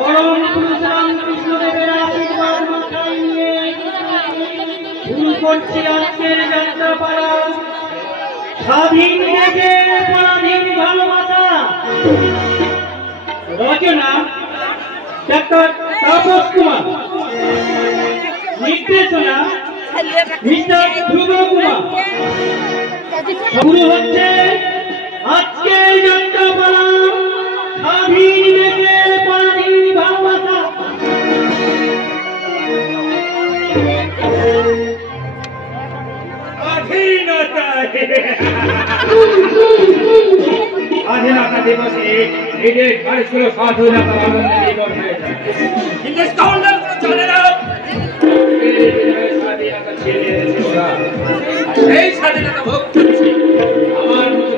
পরম পুরুষ রামকৃষ্ণদেবের আশীর্বাদ মাথায় নিয়ে শুরু করছি আজকের যাত্রাপালা। স্বাধীন দেশে পরাধীন ভালোবাসা। রচনা ডাক্তার তাপস কুমার, নির্দেশনা মিস্টার ধ্রুব কুমার। শুরু হচ্ছে আজকের যাত্রাপালা। স্বাধীন দেশে পরাধীন ভালোবাসা। স্বাধীনতা দিবসে এদের বাড়িগুলো স্বাধীনতা আনন্দ দিবস হয়ে যায়, কিন্তু চলে না। স্বাধীনতা ছেড়ে ওরা সেই স্বাধীনতা ভোগ করছে। আমার মতো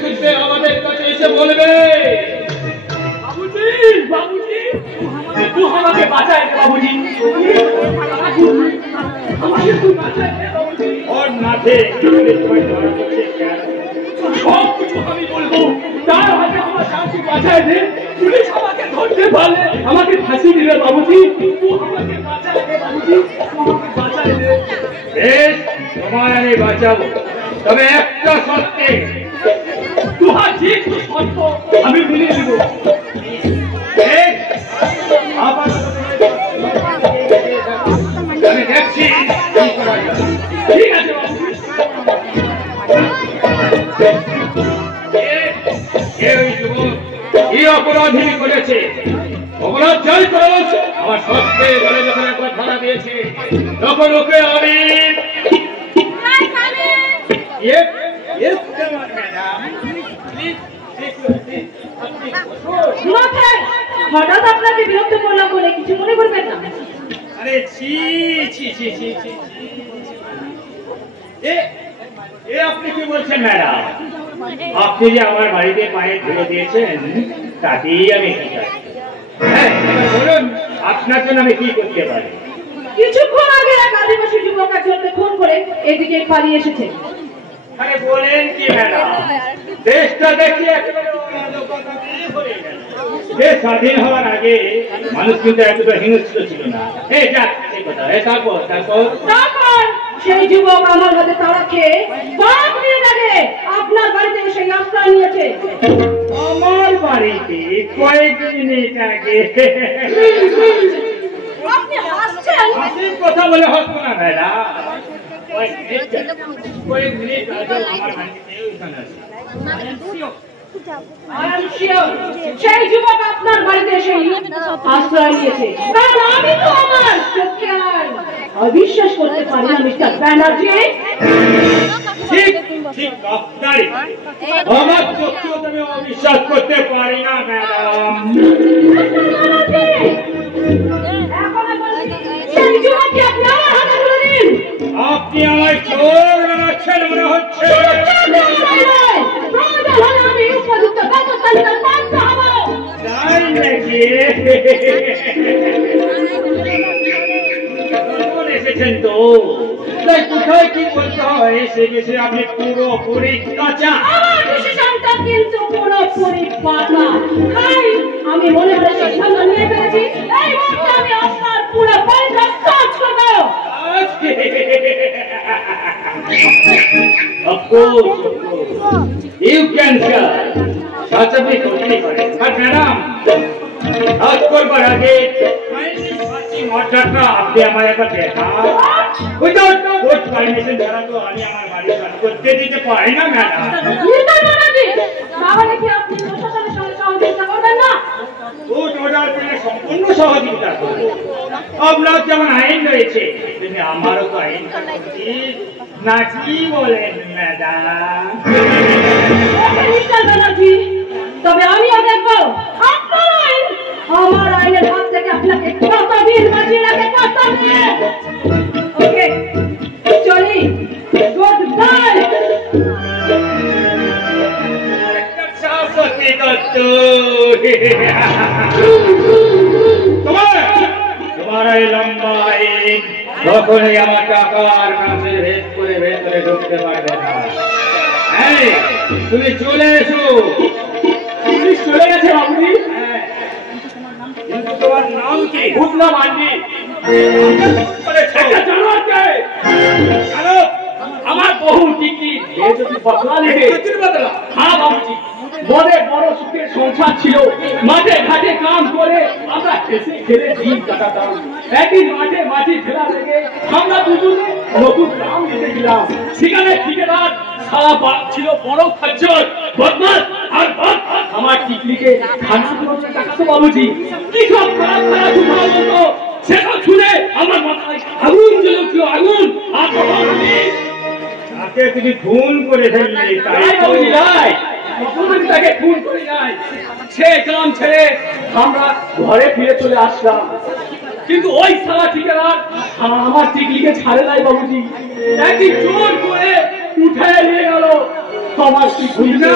ছুটতে আমাদের কাছে এসে বলবে, বাবুজি বাবুজি তু আমাকে বাঁচায় বাবুজি, ওর নাথে সব কিছু আমি বলবো। তার হাতে আমার শান্তি বাঁচায় দে। পুলিশ আমাকে ধরতে পারলে আমাকে ফাঁসি দিলে বাবুজি, তু আমাকে বাঁচায় দে বাবুজি, আমাকে বাঁচায় দে। বেশ, তোমায় আমি বাঁচাবো, তবে একটা শর্তে। তুহার যে কোনো শর্ত আমি মেনে নিব। আমি দেখছি ঠিক আছে। কি অপরাধী করেছে? অপরাধ যাই করেছে আমার সত্যি বলে যখন একবার ধরা দিয়েছে, তখন ওকে আমি হঠাৎ আপনাকে বিরক্ত করলাম বলে কিছু মনে করবেন না। আরে ছি ছি ছি ছি ছি, আপনি কি বলছেন ম্যাডাম? আপনি যে আমার বাড়িতে পায়ে ধুলো দিয়েছেন তাতেই আমি ঠিক আছি। হ্যাঁ, বলুন আপনার জন্য আমি কি করতে পারি? কিছুক্ষণ আগে এক আদিবাসী যুবক একজনকে খুন করে এদিকে পালিয়ে এসেছে। আরে বলেন কি ম্যাডাম? দেশটা দেখে দেশ স্বাধীন হওয়ার আগে মানুষ কিন্তু এতটা হিংস্র ছিল না। তারপর সেই যুবক আমার হাতে তাড়া খেয়ে বাঘ নিয়ে যাবে আপনার বাড়িতে এসে আশ্রয় নিয়েছে। আমার বাড়িতে কয়েক মিনিট আগে। আপনি হাসছেন? হাসির কথা বলে হাসবো না ম্যাডাম। কয়েক মিনিট আগে আমার বাড়িতে সেই যুবক আপনার বাড়িতে এসে আশ্রয় নিয়েছে, কারণ আমি তো আমার চোখে আর অবিশ্বাস করতে পারি না মিস্টার ব্যানার্জি। আমার চোখেও তুমি অবিশ্বাস করতে পারি না ম্যাডাম। আপনি আমার চোখ রাখছেন মনে হচ্ছে। এসেছেন তো তাই কোথায় কি করতে হয় এসে গেছে আপনি পুরোপুরি কাঁচা। কিন্তু পুরোপুরি পাকা। আমি মনে হয় সিদ্ধান্ত নিয়ে ফেলেছি, এই মুহূর্তে আমি আপনার পুরো বাড়িটা কাজ করবো। Of course, you can sir. Such a big company, but madam, आज कोई बड़ा के मौजूदा आपके हमारे पास देखा विदाउट कोर्ट परमिशन जरा तो आने हमारे बारी बात करते दीजिए पाए ना मैडम। ये तो माना जी, बाबा ने अपनी सोचा ने सहयोगिता करবেন না। কোর্ট অর্ডার পেলে সম্পূর্ণ সহযোগিতা করব। আপনার যেমন আইন রয়েছে তেমনি আমারও তো আইন না, কি বলেন ম্যাডাম? মিস্টার ব্যানার্জি, তবে আমিও দেখবো আপনার আইন আমার আইনের হাত থেকে আপনাকে কতদিন বাঁচিয়ে রাখে পারবে। ওকে, চলি। Good bye. একটা শাসকি দত্ত তোমার হয় লম্বা আইন, তখনই আমার টাকার কাছে ভেদ করে ভেতরে ঢুকতে পারবে না। এই, তুমি চলে এসো। পুলিশ চলে গেছে বাবুজি। হ্যাঁ, কিন্তু তোমার নাম কি? ভূতনা মান্ডি। একটা জানোয়ার কে? জানো, আমার বহু টিকি যদি বদলা নেবে। হ্যাঁ বাবুজি, মনে বড় সুখের সংসার ছিল, মাঠে ঘাটে কাম করে আমরা হেসে খেলে দিন কাটাতাম। একদিন মাঠে মাটি ফেলা লেগে আমরা দুজনে নতুন গ্রাম নিতে গেলাম। সেখানে ঠিকাদার সারা বাপ ছিল বড় খচ্চর, বদমাশ আর বাপ আমার টিকলিকে খানা করে টাকাতো বাবুজি। কি সব খারাপ খারাপ উঠা হতো, সেসব শুনে আমার মাথায় আগুন জ্বলছিল, আগুন। আর তখন তাকে তুমি খুন করে ফেললে, তাই তাই তো? বাবুজি রায়, তখন আমি তাকে খুন করে নাই। সে গ্রাম ছেড়ে আমরা ঘরে ফিরে চলে আসলাম। কিন্তু ওই সারা ঠিকাদার আমার টিকলিকে ছাড়ে নাই বাবুজি। একদিন জোর করে উঠে নিয়ে গেল আমার টিকলিকে।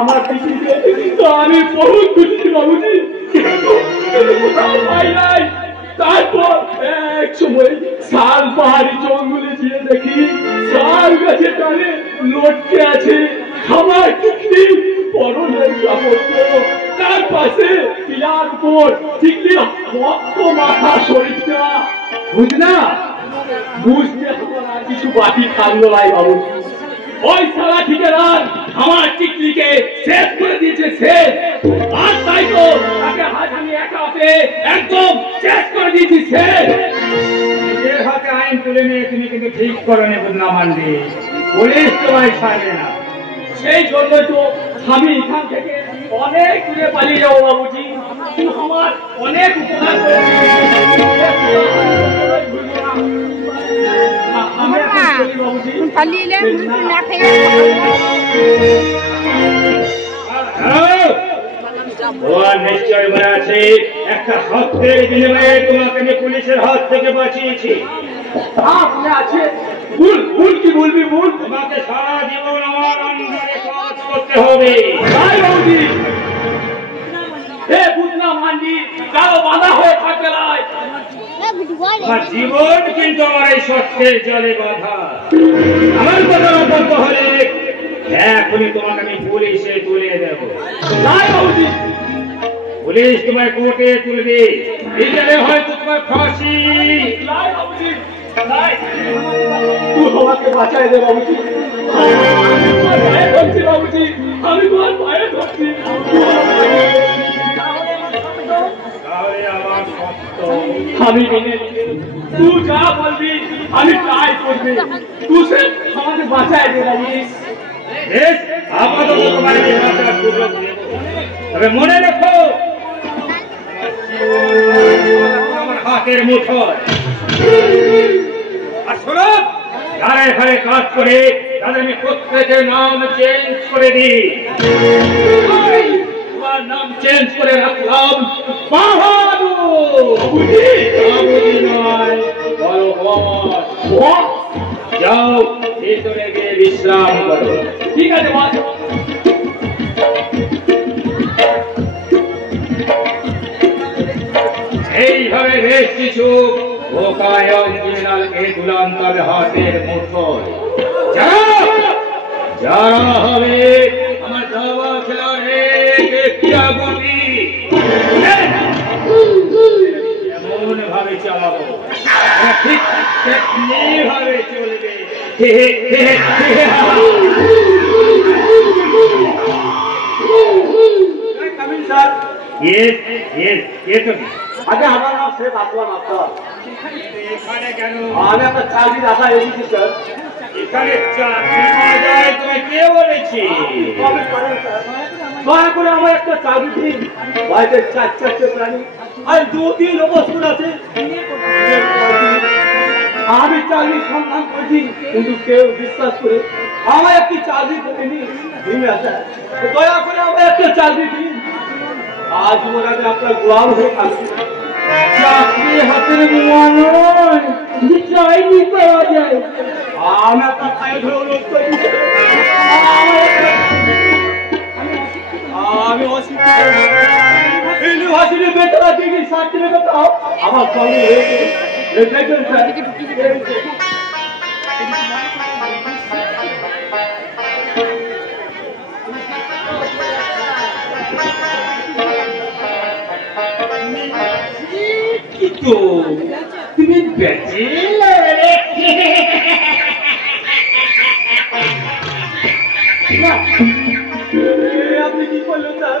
আমার টিকলিকে আমি বহুত খুঁজছি বাবুজি, কিন্তু কোথাও পাই নাই। তারপর এক সময় শাল পাহাড়ি জঙ্গলে গিয়ে দেখি শাল গাছের ডালে লটকে আছে আমার টিকলি পরনের কাপড়, তার পাশে পিলার উপর টিকলি রক্ত মাথা শরীরটা। বুঝনা, বুঝতে আমার আর কিছু বাকি থাকলো নাই বাবুজি। ওই সারা ঠিকাদার আমার টিকলিকে শেষ করে দিয়েছে, শেষ। আর তাই তো তাকে হাত আমি একা পেয়ে একদম শেষ করে দিয়েছি, শেষ। নিজের হাতে আইন তুলে নিয়ে তুমি কিন্তু ঠিক করো নি বদনা মান্ডি, পুলিশ তোমায় ছাড়বে না। সেই জন্যই তো আমি এখান থেকে অনেক দূরে পালিয়ে যাবো বাবুজি। কিন্তু আমার অনেক উপকার করেছে। আমি এখন চলি বাবুজি। পালিয়ে না খেয়ে তোমার নিশ্চয় মনে আছে, একটা সত্যের বিনিময়ে তোমাকে আমি পুলিশের হাত থেকে বাঁচিয়েছি। মনে আছে। ভুল ভুল কি বলবি, ভুল। তোমাকে সারা জীবন আমার আন্ডারে কাজ করতে হবে। তাই বাবুজি, হে বুঝনা মান্ডি, কারো বাধা হয়ে থাকবে নাই। আমার জীবন কিন্তু আমার এই সত্যের জলে বাধা। আমার কথা অপন্ত হলে এখনই তোমাকে আমি পুলিশে তুলে দেবো। তাই বাবুজি, পুলিশ তোমায় কোর্টে তুলবে, বিচারে হয়তো তোমার ফাঁসি। তাই বাবুজি, তাই। তুই আমাকে বাঁচাই দে বাবুজি। তোমার পায়ে ধরছি বাবুজি, আমি তোমার পায়ে ধরছি। তাহলে আমার সত্য আমি মেনে নিলে তুই যা বলবি আমি তাই করবি। তুই সে আমাকে বাঁচাই দে বাবুজি। বেশ, আপাতত তোমার এই বাঁচার সুযোগ দেব। তবে মনে রেখো, আমার হাতের মুঠোয়। আর শোনো, যারা এখানে কাজ করে তাদের আমি প্রত্যেকের নাম চেঞ্জ করে দিই। তোমার নাম চেঞ্জ করে রাখলাম বাহাদুর। বাবুজি নয়, বড় বস। যাও, ভিতরে গিয়ে বিশ্রাম করো। ঠিক আছে বস। এইভাবে বেশ কিছু বোকায় অরিজিনালকে তুলাম তবে হাতের মুঠোয়। যারা হবে আমার দাবা খেলার ক্রিয়াগতি, এমন ভাবে চালাবো ঠিক ভাবে চলবে। স্যার, আগে আমার নাম শেখ আসলাম আক্তার। এখানে কেন? আমি একটা চাকরির আশায় এসেছি স্যার। এখানে চাকরি পাওয়া যায় তোমায় কে বলেছি? দয়া করে আমার একটা চাকরি দিন। বাড়িতে চারটে প্রাণী আর 2-3 অবস্থান আছে। আমি চাকরির সন্ধান করছি, কিন্তু কেউ বিশ্বাস করে আমার একটি চাকরি দেবেনি। দয়া করে আমার একটা চাকরি দিন। আজ মনে আমি আপনার গোলাম হয়ে থাকছি। চাকরি হাতের বোমা নয় যে চাইনি পাওয়া যায়। আমি আপনার পায়ে ধরে অনুরোধ করি, আমি ইউনিভার্সিটি বেতরা ডিগ্রি চারটি রেখে দাও আমার সঙ্গে দেখবেন স্যার কিন্তু তুমি বেঁচে আপনি কি করলেন স্যার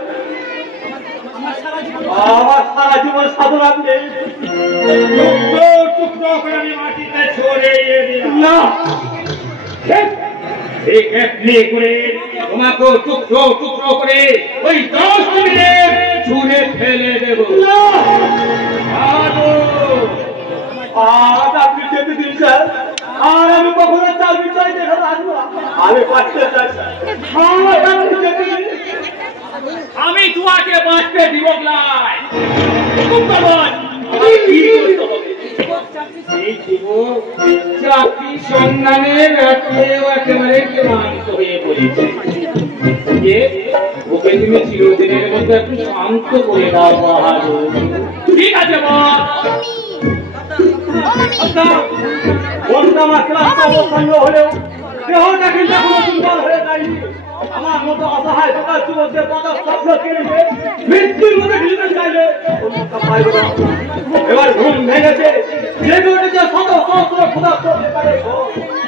আমার সারা জীবন সাধন আপনি টুকরো টুকরো করে আমি মাটিতে ছড়িয়ে দিলাম না ঠিক এমনি করে তোমাকে টুকরো টুকরো করে ওই 10 মিনিটে ছুঁড়ে ফেলে দেবো আজ আপনি যেতে দিন স্যার আর আমি কখনো চাকরি চাই দেখাতে আসবো না আমি বাঁচতে চাই স্যার আপনি যেতে দিন আমি তোমাকে বাঁচতে দিব না চাকরি সন্ধানে রাত্রেও একেবারে ক্লান্ত হয়ে পড়েছে ওকে তুমি চিরদিনের মধ্যে একটু শান্ত করে দাও বাহাদুর ঠিক আছে হলেও দেহটা কিন্তু এখনো দুর্বল হয়ে যায়নি আমার মতো অসহায় দোকান যুবকদের পদক শব্দ কেড়েছে মৃত্যুর মধ্যে ঢিলতে চাইলে এবার ঘুম ভেঙেছে জেগে উঠেছে শত সহস্র ক্ষুধার্ত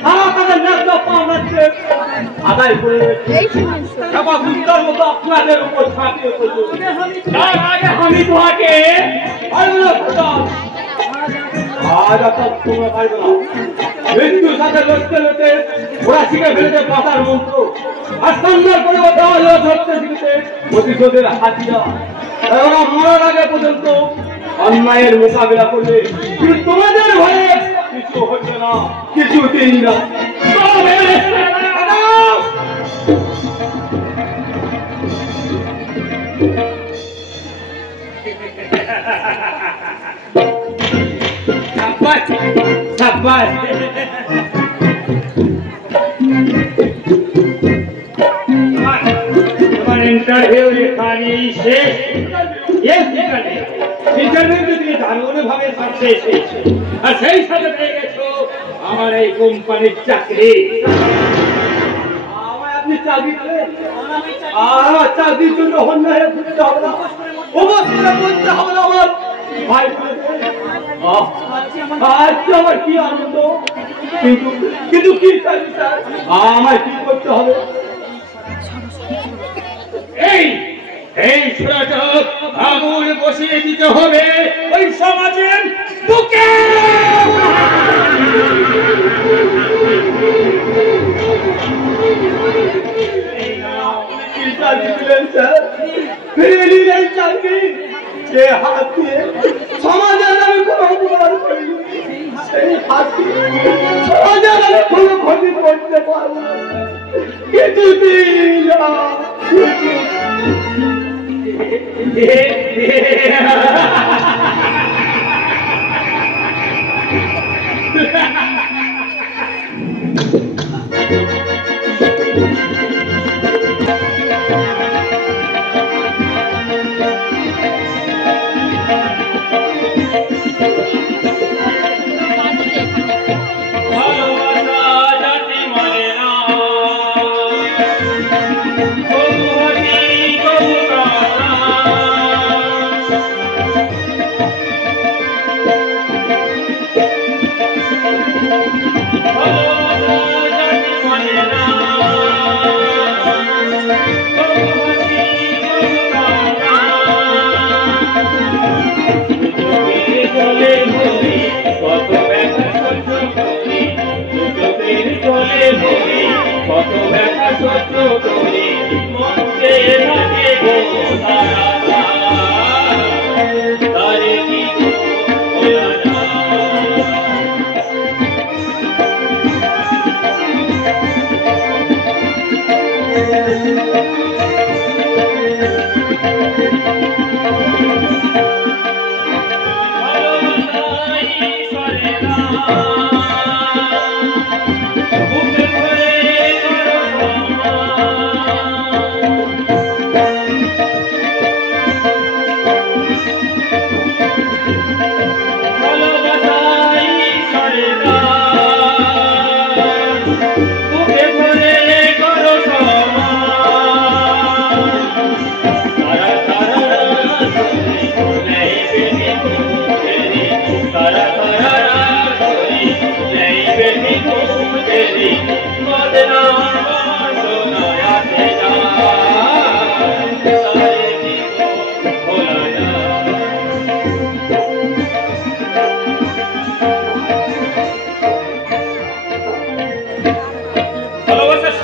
তারা তাদের ন্যায্য পাওনাকে আদায় করে এবার সুন্দর মতো আপনাদের উপর ঝাঁপিয়ে পড়ছে তার আগে আমি তোমাকে আজ আপনার তোমরা পাইবে না মৃত্যুর সাথে লড়তে লড়তে ওরা শিখে ফেলেছে বাঁচার মন্ত্র আর সন্ধ্যার পরে দেওয়ালে ধরতে শিখেছে প্রতিশোধের হাতিয়া ওরা মরার আগে পর্যন্ত অন্যায়ের মোকাবিলা করবে কিন্তু তোমাদের ভয়ে কিছু হচ্ছে না কিছুতেই না সাব্বাস তোমার ইন্টারভিউ এখানে শেষ ইন্টারভিউ তুমি দারুণ ভাবে সাকসেস হয়েছে আর সেই সাথে পেয়ে গেছো আমার এই কোম্পানির চাকরি আপনি চাকরি পেলেন আমার চাকরির জন্য অন্যায় ঘুরতে হবে না অবশ্যই করতে হবে না আমার ভাই আজ আমার কি আনন্দ কিন্তু কি চাকরি স্যার আমার কি করতে হবে এই ছোড়াটা আগুন বসিয়ে দিতে হবে ওই সমাজের বুকে যে হাত দিয়ে সমাজের আমি কোনো উপকার করিনি সেই হাত দিয়ে সমাজের আমি কোনো ক্ষতি করতে পারবো না কিছুতেই না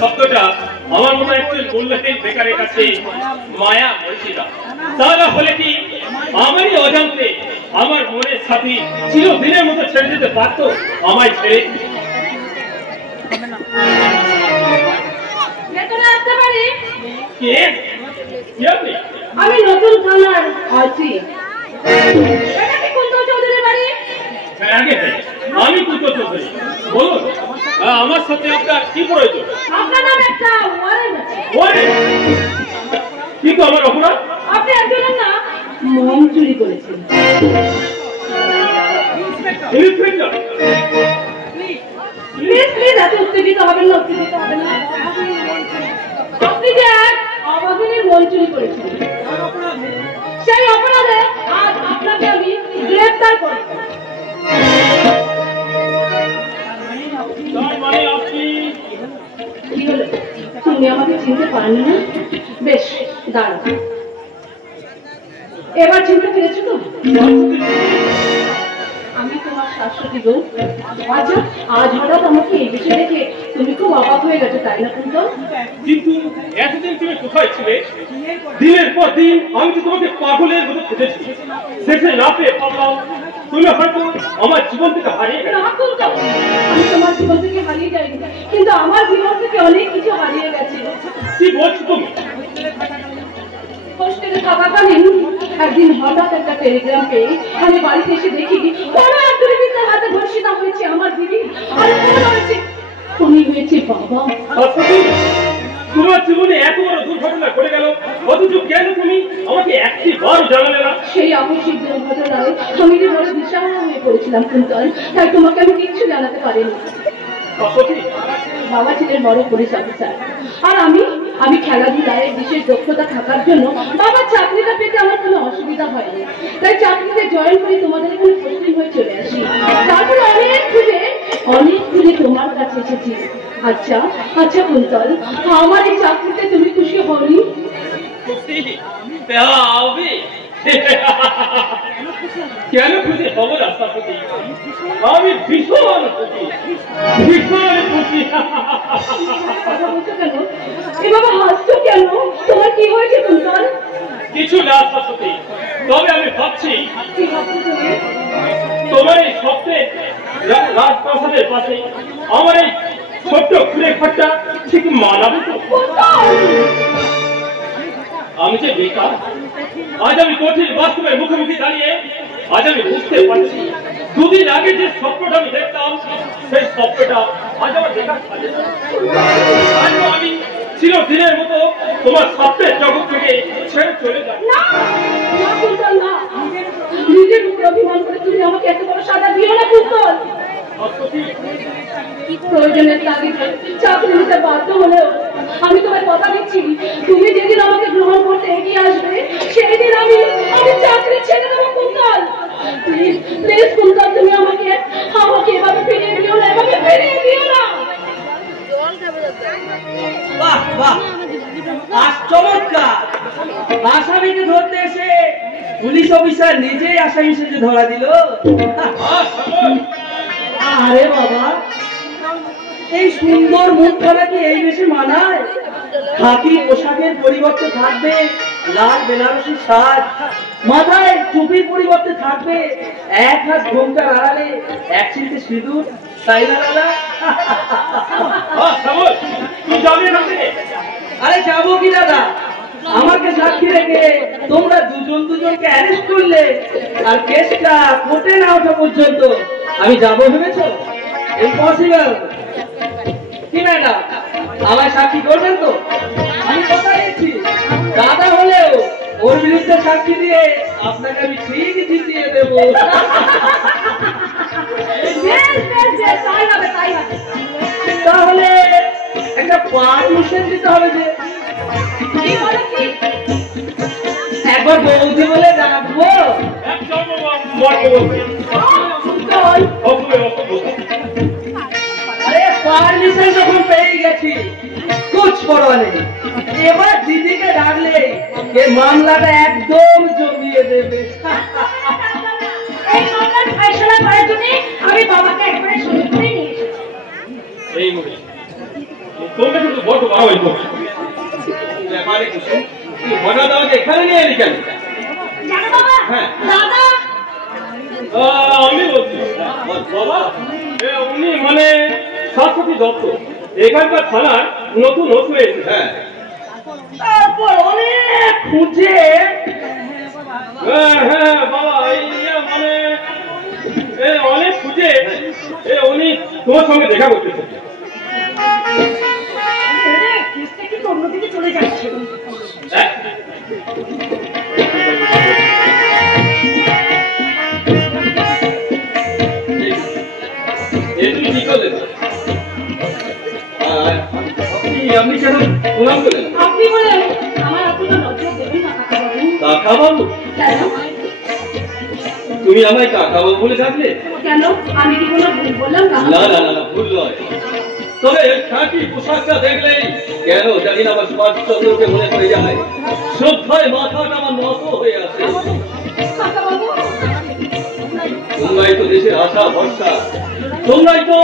শব্দটা আমার মনে হয় একটু মূল্যহীন বেকারের কাছে মায়া মরিচিকা। তাহলে হলে কি আমারই অজান্তে আমার মনের সাথী চিরদিনের মতো ছেড়ে দিতে পারতো আমায় ছেড়ে? আমি নতুন থানার আছি। এটা কি কুন্তল চৌধুরীর বাড়ি? আমি কুন্তল চৌধুরী, বলুন আমার সাথে আপনার কি প্রয়োজন? আপনার নাম একটা ওয়ারেন্ট আছে। কিন্তু আমার অপরাধ? আপনি একজনের না মম চুরি করেছেন। ইন্সপেক্টর প্লিজ প্লিজ এত উত্তেজিত হবেন না, উত্তেজিত হবেন না। আপনি যে এক অবাগিনীর মন চুরি করেছেন, সেই অপরাধে আজ আপনাকে আমি গ্রেফতার করব। মানে আপনি কি হলো, তুমি আমাকে চিনতে পারনি না? বেশ দাঁড়াও, এবার চিনতে পেরেছো তো? আমি তোমার শাশুড়ি গো। আচ্ছা, আজ হঠাৎ আমাকে এই বিষয়ে দেখে তুমি খুব অবাক হয়ে গেছো, তাই না কুন্তল? কিন্তু এতদিন তুমি কোথায় ছিলে? দিনের পর দিন আমি তো তোমাকে পাগলের মতো খুঁজেছি, শেষে না পেয়ে পাবলাম তুমি হয়তো আমার জীবন থেকে হারিয়ে গেলে। না কুন্তল, আমি তোমার জীবন থেকে হারিয়ে যাইনি, কিন্তু আমার জীবন থেকে অনেক কিছু হারিয়ে গেছে। কি বলছো তুমি? হোস্টেলে থাকাকালীন একদিন হঠাৎ একটা টেলিগ্রাম পেয়ে আমি বাড়িতে এসে দেখি বড় এক দুর্বৃত্তের হাতে ধর্ষিতা হয়েছে আমার দিদি। আর ফোন হয়েছে, তুমি হয়েছে বাবা। তোমার জীবনে এত বড় দুর্ঘটনা ঘটে গেল, অথচ কেন তুমি আমাকে একটি বার জানালে না? সেই আকস্মিক দুর্ঘটনায় আমি যে বড় দিশাহারা হয়ে পড়েছিলাম কুন্তল, তাই তোমাকে আমি কিচ্ছু জানাতে পারিনি। বাবা ছিলেন বড় পুলিশ অফিসার, আর আমি খেলাধুলায় বিশেষ দক্ষতা থাকার জন্য বাবার চাকরিটা পেতে আমার কোনো অসুবিধা হয়নি। তাই চাকরিতে জয়েন করে তোমাদের এখানে পোস্টিং হয়ে চলে আসি। তারপরে অনেক খুঁজে তোমার কাছে এসেছি। আচ্ছা আচ্ছা কুন্তল, আমার এই চাকরিতে তুমি খুশি হওনি? কেন খুশি হবো রাস্তাপতি? আমি ভীষণ খুশি, ভীষণ খুশি। কথা বলছো কেন? এ বাবা হাসছো কেন? তোমার কি হয়েছে কুন্তল? কিছু না রাস্তাপতি, তবে আমি ভাবছি কি ভাবছো তুমি? তোমার এই স্বপ্নের রাজপ্রাসাদের পাশে আমার এই ছোট্ট খুঁড়ে ঘরটা ঠিক মানাবে তো? আমি যে বেকার, আজ আমি কঠিন বাস্তবের মুখোমুখি দাঁড়িয়ে আজ আমি বুঝতে পারছি দুদিন আগে যে স্বপ্নটা আমি দেখতাম সেই স্বপ্নটা আজ আমার দেখার সাথে আমি চিরদিনের মতো তোমার স্বপ্নের জগৎ থেকে ছেড়ে চলে যাব। নিজের উপর অভিমান করে তুমি আমাকে এত বড় সাজা দিও না কুন্তল। প্রয়োজনের তাগিদে চাকরি নিতে বাধ্য হলেও আমি তোমায় কথা দিচ্ছি, তুমি যেদিন আমাকে গ্রহণ করতে এগিয়ে আসবে সেই দিন আমি চাকরি ছেড়ে দেবো কুন্তল। প্লিজ কুন্তল, তুমি আমাকে এভাবে ফিরিয়ে দিও না, এভাবে ফিরিয়ে দিও না। বাহ বাহ, আজ চমৎকার! আসামিকে ধরতে এসে পুলিশ অফিসার নিজেই আসামি সেজে ধরা দিল। আরে বাবা, এই সুন্দর মুখখানা কি এই বেশে মানায়? খাকি পোশাকের পরিবর্তে থাকবে লাল বেনারসি সাজ, মাথায় টুপির পরিবর্তে থাকবে এক হাত ঘোমটার আড়ালে এক চিলতে সিঁদুর, তাই না দাদা? আরে যাবো কি দাদা, আমাকে সাক্ষী রেখে তোমরা দুজনকে অ্যারেস্ট করলে, আর কেসটা কোর্টে না ওঠা পর্যন্ত আমি যাবো ভেবেছো? ইম্পসিবল। কি ম্যাডাম, আমার সাক্ষী করবেন তো? আমি কথা দিচ্ছি, দাদা হলেও ওর বিরুদ্ধে সাক্ষী দিয়ে আপনাকে আমি ঠিক জিতিয়ে দেবো। তাহলে একটা পারমিশন দিতে হবে যে একবার বৌদি বলে ডাকবো। আরে পারমিশন গেছি, কুছ পরোয়া নেই। এবার দিদিকে ডাকলে এই মামলাটা একদম জমিয়ে দেবে। এই মামলার ফয়সালা করার জন্য আমি বাবাকে একবারে সঙ্গে করে নিয়ে এসেছি। এই মুখে তোমরা কিন্তু বড় বাড়াবাড়ি করছো। ব্যাপারে কিছু তুই হঠাৎ আমাকে এখানে নিয়ে এলি কেন? জানো বাবা, হ্যাঁ। দাদা আমি বলছি বাবা, উনি মানে স্বাস্থ্য দপ্ত এখানকার থানার নতুন ওসি হয়েছে। হ্যাঁ, তারপর অনেক খুঁজে হ্যাঁ বাবা, মানে অনেক খুঁজে উনি তোমার সঙ্গে দেখা করতে চান। কেসটা কিন্তু অন্যদিকে চলে যাচ্ছে। কি করলেন আপনি কেন প্রণাম করলেন? আপনি বলেন আমার আপনারা নজর দেবেন না কাকাবাবু? কাকাবাবু? কেন? তুমি আমায় কাকাবাবু বলে ডাকলে? কেন আমি কি কোনো ভুল বললাম? না না না, ভুল নয়। তবে খাঁটি পোশাকটা দেখলেই কেন জানি না আমার সুভাষচন্দ্রকে মনে পড়ে যায়। শ্রদ্ধায় মাথাটা আমার নত হয়ে আছে। কাকাবাবু, তোমরাই তো দেশের আশা ভরসা, তোমরাই তো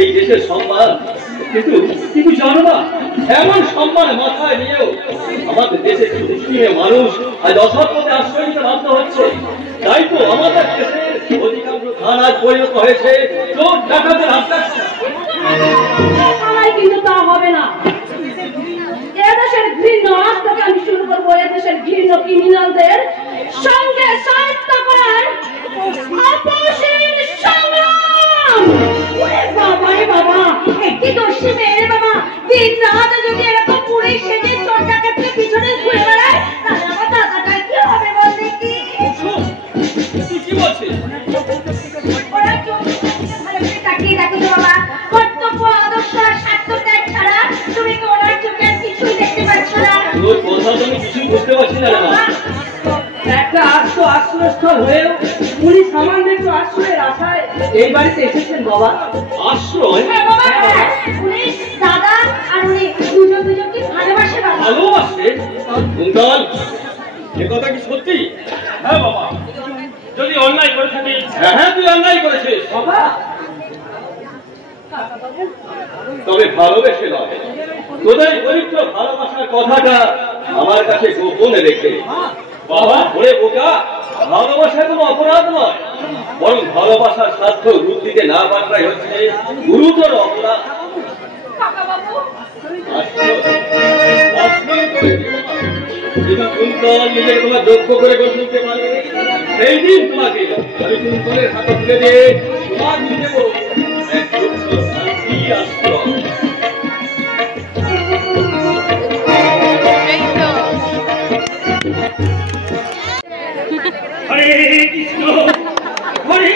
এই দেশের সম্মান। কিন্তু কিন্তু জানো না, এমন সম্মান মাথায় নিয়েও আমাদের দেশে কিছু মুসলিম মানুষ আজ অসৎপথে আশ্রয় নিতে বাধ্য হচ্ছে। তাই তো আমাদের দেশের অধিকাংশ থানায় পরিণত হয়েছে চোর ডাকাতের আশ্রয়। আমার কিন্তু তা হবে না। এদেশের ঘৃণ্য আত্মাকে আমি শুরু করবো এদেশের ঘৃণ্য ক্রিমিনালদের সঙ্গে সাহিত্য করার আপসীন সংগ্রাম। ওরে বাবা রে বাবা, একটি দোষী মেয়ের বাবা দিন রাত যদি এরকম পুরে সেজে চোর ডাকাতের পিছনে ঘুরে বেড়ায়, তাহলে আমার দাদাটা কি হবে বল দেখি? তুই কি বলছিস? ওরা চোখ ভালো করে তাকিয়ে দেখো তো বাবা, কর্তব্য আদর্শ আর স্বার্থ ত্যাগ ছাড়া তুমি কি ওনার চোখে আর কিছুই দেখতে পাচ্ছ না? তোর কথা তো আমি কিছুই বুঝতে পারছি না রে মা। একটা আশ্রয়স্থল হয়েও উনি সামান্য একটু আশ্রয়ের আশায় এই বাড়িতে এসেছেন বাবা। আশ্রয়? হ্যাঁ বাবা, হ্যাঁ। উনি দাদা আর উনি দুজনকে ভালোবাসে বাবা। ভালোবাসে? কুন্তল, এ কথা কি সত্যি? হ্যাঁ বাবা, যদি অন্যায় করে থাকি। হ্যাঁ, তুই অন্যায় করেছিস বাবা, তবে ভালোবেসে নয়। তোদের পবিত্র ভালোবাসার কথাটা আমার কাছে গোপনে রেখে। বাবা ওরে বোকা, ভালোবাসা কোনো অপরাধ নয়, বরং ভালোবাসার স্বার্থ রূপ দিতে না পারাই হচ্ছে গুরুতর অপরাধ। নিজেকে তোমার যোগ্য করে গড়ে তুলতে পারবে, সেই দিন তোমাকে আমি কুন্তলের হাতে তুলে দিয়ে তোমার দেব এক সূক্ষ্ম শান্তি আশ্রয়। হরে কৃষ্ণ, হরে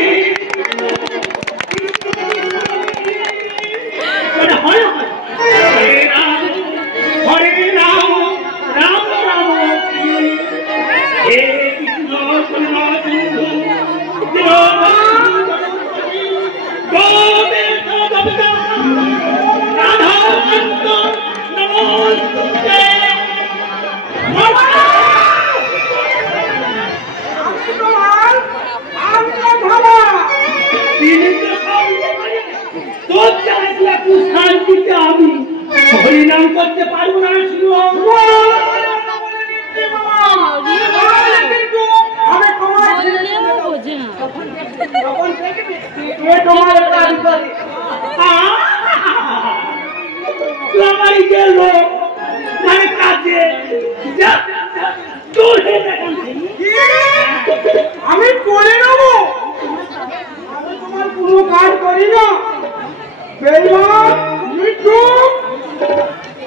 আমি হরিনাম করতে পারবো না। আমি করে নেবো, আমি তোমার কোনো কাজ করি না।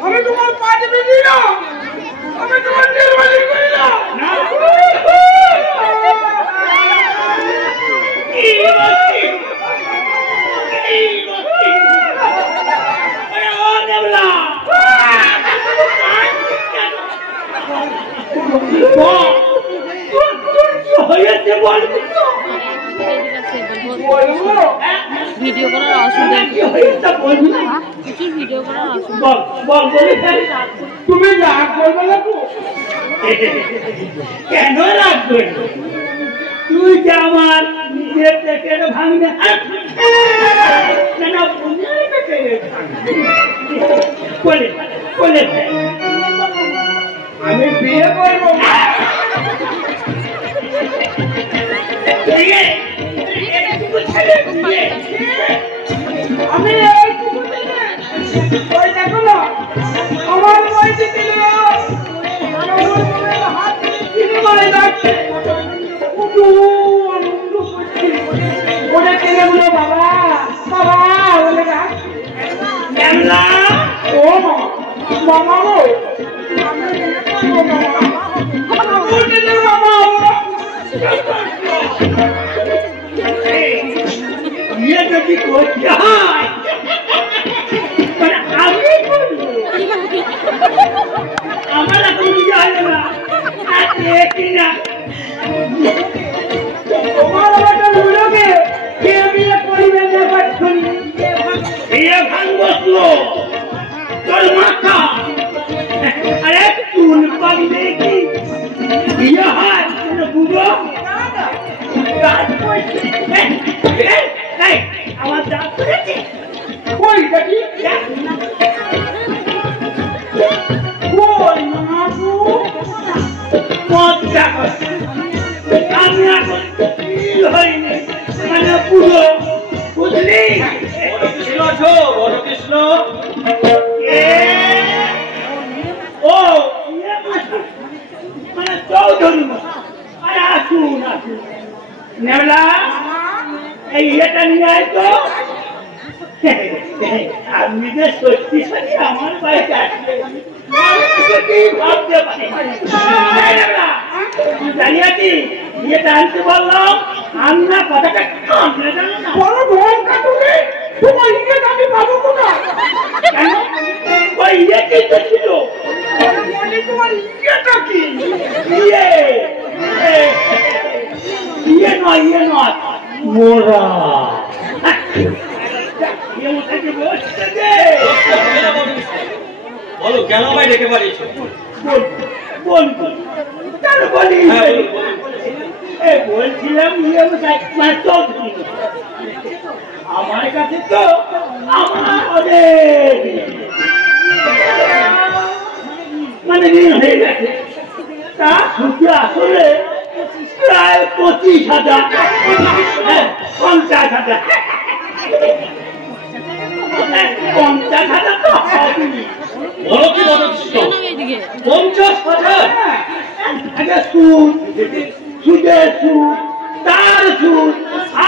আমি তোমার পাঁচ বেশি না, আমি তোমার দেড় বাজি করি না। হয়েছে বলবো, ভিডিও করার অসুবিধা বলবো ভিডিও করা বল বল বলে ফেল। তুমি রাগ করবে না তো? কেন রাখবে? তুই যে আমার নিজের পেটের ভাঙবে বলে বলে আমি বিয়ে করবো না। আমি ওই দেখো না আমার বয়সে ছিল হাত কিনে মারে যাচ্ছে ওটা কিনে বলো বাবা বাবা বলে না ও মামা ये যদি করতে হয় আমি করবো আমার এখন জানে না কিনা তোমার আমাকে লোকে কে বিয়ে করিবে না পাচ্ছি বিয়ে ভাঙ বসলো তোর মাথা আরে চুল পাবলে কি বিয়ে হয় বুঝো কাজ করছে আমার দাঁত করেছে কই দেখি কই মামু মজা করছে আমি এখন কি হয়নি মানে পুরো বুঝলি কৃষ্ণ আছো বড় কৃষ্ণ ও মানে চৌধুরী আরে আসুন আসুন নেবলা এই এটা নিয়ে আয় তো আপনি যে সত্যি সত্যি আমার বাড়িতে আসলে ভাবতে পারি জানিয়াছি এটা আনতে বললাম আমরা কথাটা কামড়ে জানো না বড় ঢোল কাটুলে তোমার ইয়ে আমি পাবো কোথায় কেন ওই ইয়ে কি ছিল বলি তোমার ইয়েটা কি ইয়ে ইয়ে নয় মোরা বলো কেন আমায় ডেকে পারিয়েছো? বলছিলাম আমার কাছে তো আমাদের মানে ঋণ হয়ে গেছে তা সুখে আসলে প্রায় 25,000 50,000 50,000 তো হবেই বলো কি বড় কৃষ্ণ 50,000 আগে সুদ সুদের সুদ তার সুদ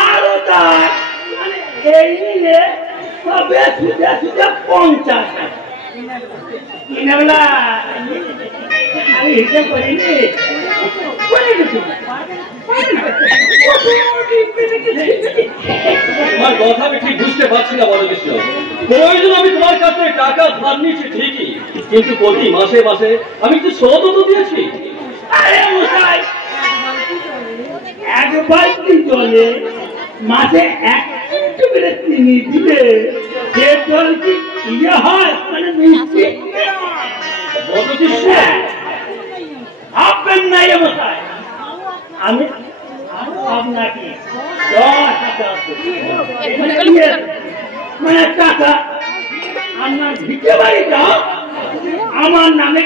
আরো তার মানে এই নিয়ে সবে সুদে সুদে 50,000 কিনেবলা আমি হিসেব করিনি করে গেছি তোমার কথা আমি ঠিক বুঝতে পারছি না বড় কৃষ্ণ। প্রয়োজন আমি তোমার কাছে টাকা ধার নিয়েছি ঠিকই, কিন্তু প্রতি মাসে মাসে আমি তো শোধও তো দিয়েছি। আরে মশাই একবার কি জলে মাসে 1 একটু করে চিনি দিলে সে জল কি ইয়ে হয় মানে মিষ্টি বড় কৃষ্ণ ভাববেন না এ মশাই আমি আপনাকে 10,000 মানে টাকা আমার ভিটে বাড়িটা আমার নামে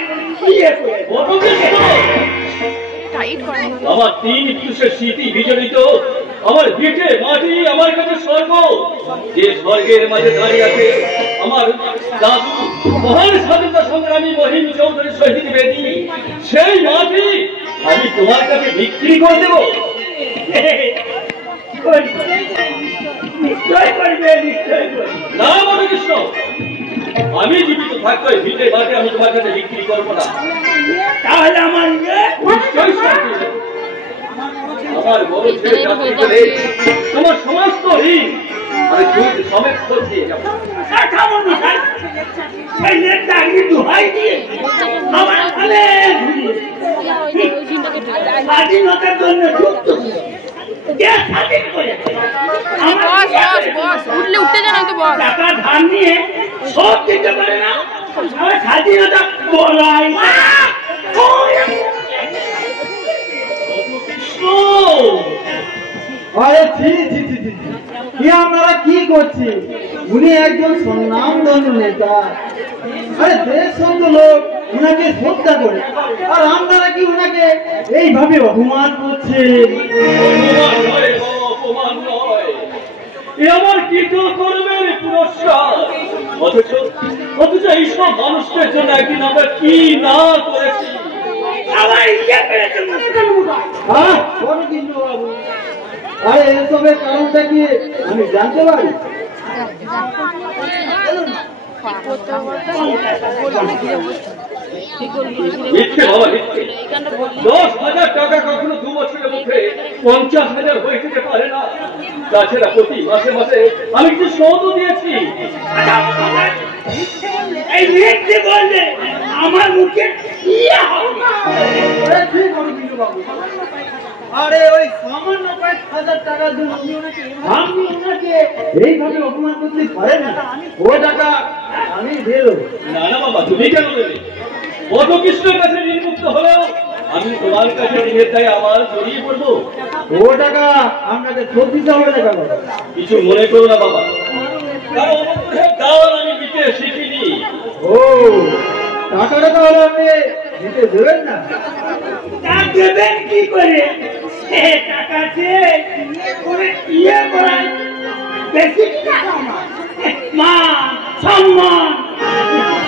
ইয়ে করে বড় কৃষ্ণ আমার 3 পুরুষের স্মৃতি বিজড়িত আমার ভিটে মাটি আমার কাছে স্বর্গ, যে স্বর্গের মাঝে দাঁড়িয়ে আছে আমার দাদু মহান স্বাধীনতা সংগ্রামী মহিম চৌধুরী শহীদ বেদী, সেই মাটি আমি তোমার কাছে বিক্রি করে দেবো? নিশ্চয় করবে নিশ্চয় করবে না বড় কৃষ্ণ, আমি জীবিত থাকতে ভিটে মাটি আমি তোমার কাছে বিক্রি করবো না। তাহলে আমার নিশ্চয়ই শান্তি দেব। আমার বড় ছেলে চাকরি করে তোমার সমস্ত ঋণ আমি সুদ সমেত শোধ দিয়ে যাবো। দোহাই দিয়ে আমার স্বাধীনতার জন্য যুক্ত উঠলে উঠতে জানা টাকা ধার নিয়ে সব দিতে পারে না, স্বাধীনতা বলাই আরে ছি ছি ছি ছি, কি আপনারা কি করছি? উনি একজন সম্মানধন্য নেতা, আরে দেশ সঙ্গে লোক উনাকে শ্রদ্ধা করে, আর আপনারা কি উনাকে এইভাবে অপমান করছেন? অপমান নয়, এ আমার কি করবেন পুরস্কার। অথচ এইসব মানুষদের জন্য একদিন আমরা কি না করেছি। আরে এসবের কারণটা কি আমি জানতে পারি? মিথ্যে বাবা, মিথ্যে। 10,000 টাকা কখনো 2 বছরের মধ্যে 50,000 হয়ে যেতে পারে না। তাছাড়া প্রতি মাসে মাসে আমি কিছু শোধও দিয়েছি। এই মিথ্যে বললে আমার মুখে আরে ওই সামান্য কয়েক হাজার টাকার জন্য আপনি ওনাকে এইভাবে অপমান করতে পারেন না? ও টাকা আমি দেব না। না বাবা, তুমি কেন দেবে? বধকৃষ্ণের কাছে নির্মুক্ত হলেও আমি তোমার কাছে ঋণের দায়ে আবার জড়িয়ে পড়বো। ও টাকা আপনাকে শোধ দিতে হবে না কেন? কিছু মনে করো না বাবা, কারণ অনুগ্রহের দান আমি দিতে শিখিনি। ও টাকাটা তাহলে আপনি দিতে দেবেন না? তা দেবেন কি করে? টাকা চেয়ে ইয়ে করার বেশি মা সম্মান।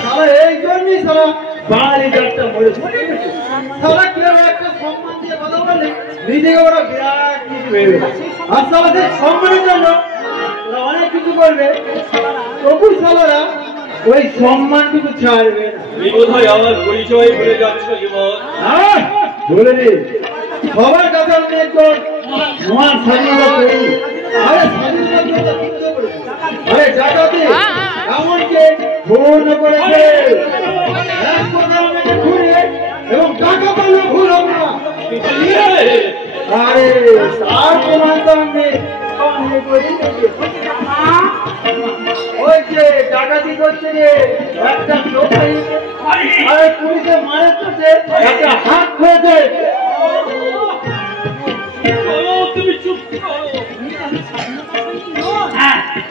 সারা এই জন্যই সারা বাঙালি জাতটা মরে সারা কিভাবে একটা সম্মান দিয়ে কথা বলে নিজেকে ওরা বিরাট কিছু ভেবে, আর সারা সেই সম্মানের জন্য ওরা অনেক কিছু করবে, তবু সালারা ওই সম্মানটুকু ছাড়বে না। তুমি বোধহয় আমার পরিচয় ভুলে যাচ্ছ জীবন। হ্যাঁ বলে দিন, সবার কাছে আপনি একজন মহান স্বাধীনতা তৈরি, আরে স্বাধীনতা আরে জায়গাতে এমনকে পূর্ণ করেছে ঘুরে এবং টাকা পালো ভুল হবে না। আরে তার প্রমাণ তো আপনি ওই যে ডাকাতি করছে রে একটা লোকাই, আরে পুলিশে মারে চলছে একটা হাত হয়েছে। তুমি চুপ করো।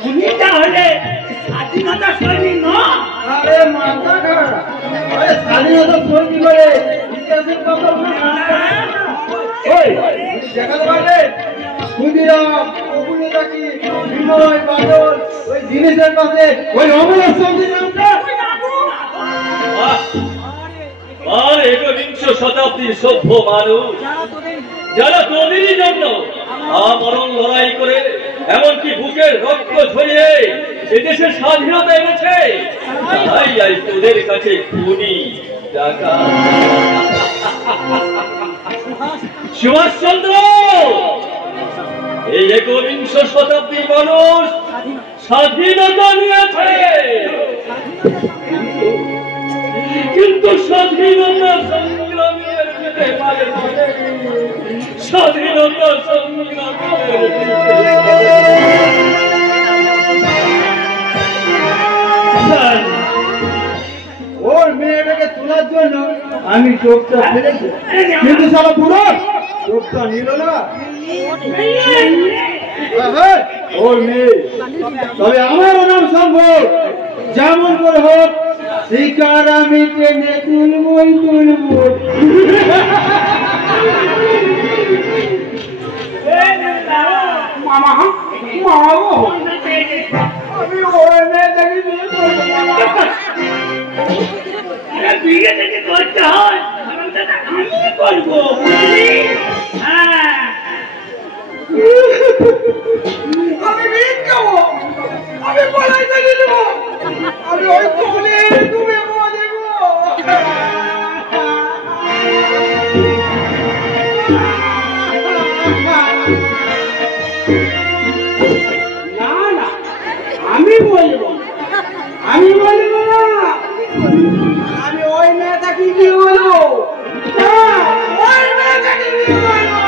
তুমি তাহলে স্বাধীনতা সৈনিক না? আরে মাথা খারাপ, আরে স্বাধীনতা সৈনিক করে ইতিহাসের কথা ওই দেখাতে পারবে? ক্ষুদিরাম, অপুলতাকি, বিনয়, বাদল, ওই জিনিসের পাশে ওই অমলের সঙ্গে নামটা। আর ১বিংশ শতাব্দীর সভ্য মানুষ যারা তোদেরই জন্য আমরণ লড়াই করে এমনকি বুকের রক্ত ঝরিয়ে এদেশের স্বাধীনতা এনেছে, তাই আজ তোদের কাছে খুনি টাকা। সুভাষচন্দ্র এই ১বিংশ শতাব্দীর মানুষ স্বাধীনতা নিয়েছে, কিন্তু স্বাধীনতা সংগ্রামের যেতে পারে স্বাধীনতা সংগ্রামের। ওর মেয়েটাকে তোলার জন্য আমি চোখটা ফেলেছি, কিন্তু সারা পুরো চোখটা নিল না। ওর মেয়ে, তবে আমারও নাম সম্ভব, যেমন করে হোক শিকার আমি টেনে তুলবই তুলব। মামা আমি ওর মেয়েটাকে বিয়ে করবো। বিয়ে থেকে করতে হয় আমি করবো, আমি বিয়ে খাবো, আমি বলাই থেকে দেবো, আমি ওই কোলে ডুবে মরে যাবো। না না আমি বলবো, আমি বলবো না, আমি ওই মেয়েটাকে কি বলবো, ওই মেয়েটাকে কি বলবো।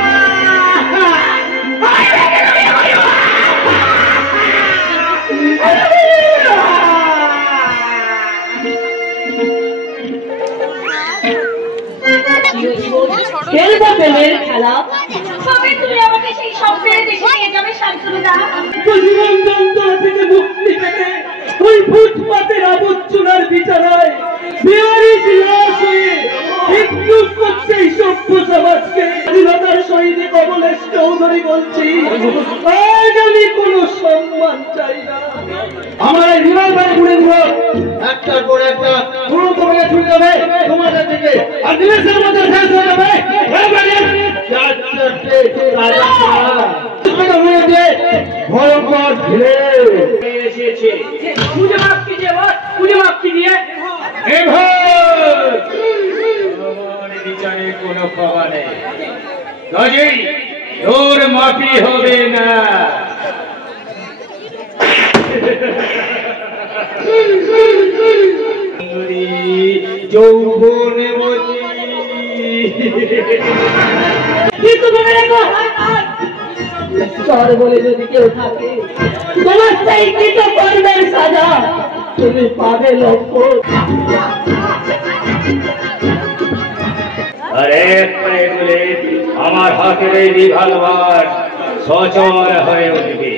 প্রেমের খেলা। কবে তুমি আমাকে সেই স্বপ্নের দেশে নিয়ে যাবে শান্তনুদা? জীবন যন্ত্রণা থেকে মুক্তি পেতে ওই ফুটপাতের আবর্জনার বিছানায় বেয়ারিশ লাশ হয়ে বিদ্রুপ করছে এই সভ্য সমাজকে। স্বাধীনতার সৈনিক কমলেশ চৌধুরী বলছি, আজ আমি কোনো সম্মান চাই না। আমার এই বিমান বাড়ি ঘুরে দিল, একটার পর একটা পুরো তোমাকে ছুটে যাবে তোমাদের দিকে, আর দিনের মধ্যে শেষ হয়ে যাবে ভয়ঙ্কর ঢিলে এসেছে। मुझे माफ कीजिए बॉस, मुझे माफ कीजिए। এ ভাই, আমার বিচারে কোনো ক্ষমা নেই, কাজেই তোর মাফি হবে না। যৌবনবতী কিন্তু মনে রেখো, ঈশ্বর বলে যদি কেউ থাকে, তোমার সেই কৃত কর্মের সাজা তুমি পাবে লক্ষ্য। আরে বলে আমার হাতের এই রিভলভার সচল হয়ে উঠবে।